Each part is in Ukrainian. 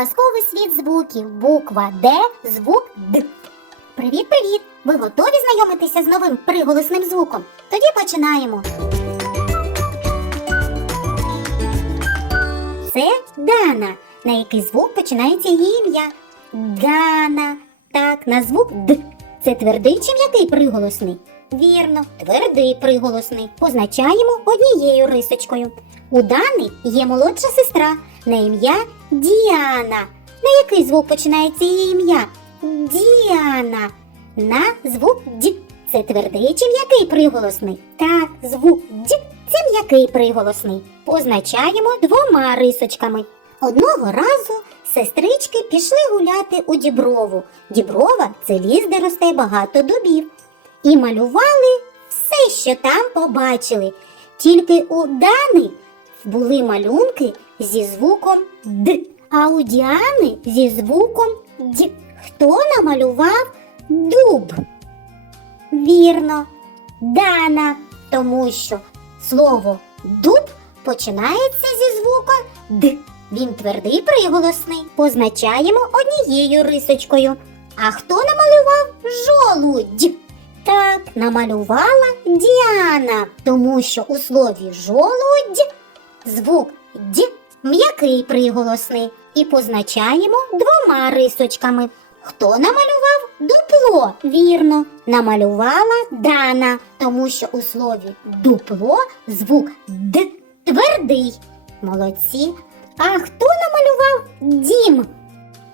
казковий світ звуків. Буква Д, звук Д. Привіт, привіт! Ви готові знайомитися з новим приголосним звуком? Тоді починаємо. Це Дана, на який звук починається її ім'я. Дана. Так, на звук Д. Це твердий чи м'який приголосний? Вірно, твердий приголосний. Позначаємо однією рисочкою. У Дани є молодша сестра на ім'я Діана. На який звук починається її ім'я? Діана. На звук Д. Це твердий чи м'який приголосний? Так, звук Д це м'який приголосний. Позначаємо двома рисочками. Одного разу сестрички пішли гуляти у Діброву. Діброва це ліс, де росте багато дубів. І малювали все, що там побачили. Тільки у Дани були малюнки зі звуком Д, а у Діани зі звуком Д. Хто намалював дуб? Вірно, Дана, тому що слово дуб починається зі звука Д. Він твердий приголосний. Позначаємо однією рисочкою. А хто намалював жолудь? Так, намалювала Діана, тому що у слові жолудь звук Д м'який приголосний. І позначаємо двома рисочками. Хто намалював дупло? Вірно, намалювала Дана, тому що у слові дупло звук Д твердий. Молодці. А хто намалював дім?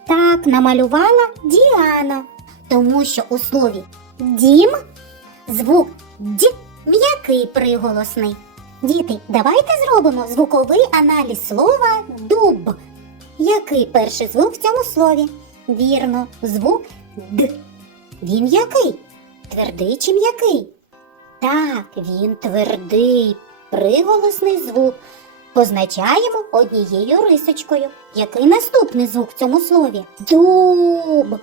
Так, намалювала Діана, тому що у слові дім звук Д м'який приголосний. Діти, давайте зробимо звуковий аналіз слова дуб. Який перший звук в цьому слові? Вірно, звук Д. Він який? Твердий чи м'який? Так, він твердий, приголосний звук. Позначаємо однією рисочкою. Який наступний звук в цьому слові? Дуб.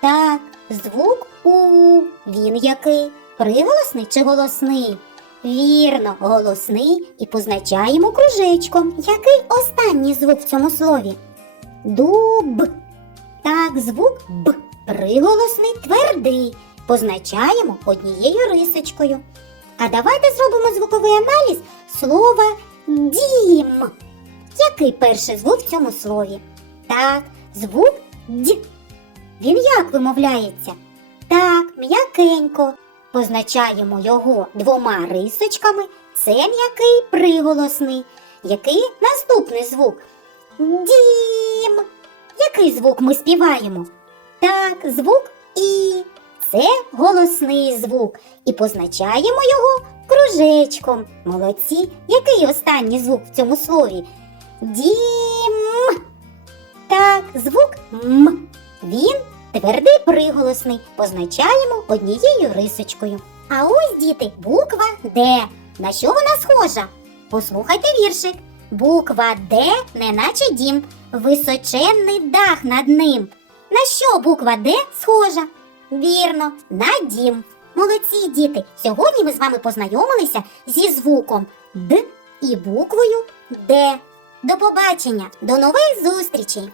Так, звук У. Він який? Приголосний чи голосний? Вірно, голосний і позначаємо кружечком. Який останній звук в цьому слові? Дуб. Так, звук Б. Приголосний твердий. Позначаємо однією рисочкою. А давайте зробимо звуковий аналіз слова дім. Який перший звук в цьому слові? Так, звук Д. Він як вимовляється? Так, м'якенько. Позначаємо його двома рисочками. Це м'який приголосний. Який наступний звук? Дім. Який звук ми співаємо? Так, звук І. Це голосний звук. І позначаємо його кружечком. Молодці. Який останній звук в цьому слові? Дім. Так, звук М. Він твердий приголосний. Позначаємо однією рисочкою. А ось, діти, буква Д. На що вона схожа? Послухайте віршик. Буква Д, неначе дім, височенний дах над ним. На що буква Д схожа? Вірно, на дім. Молодці діти! Сьогодні ми з вами познайомилися зі звуком Д і буквою Д. До побачення, до нових зустрічей!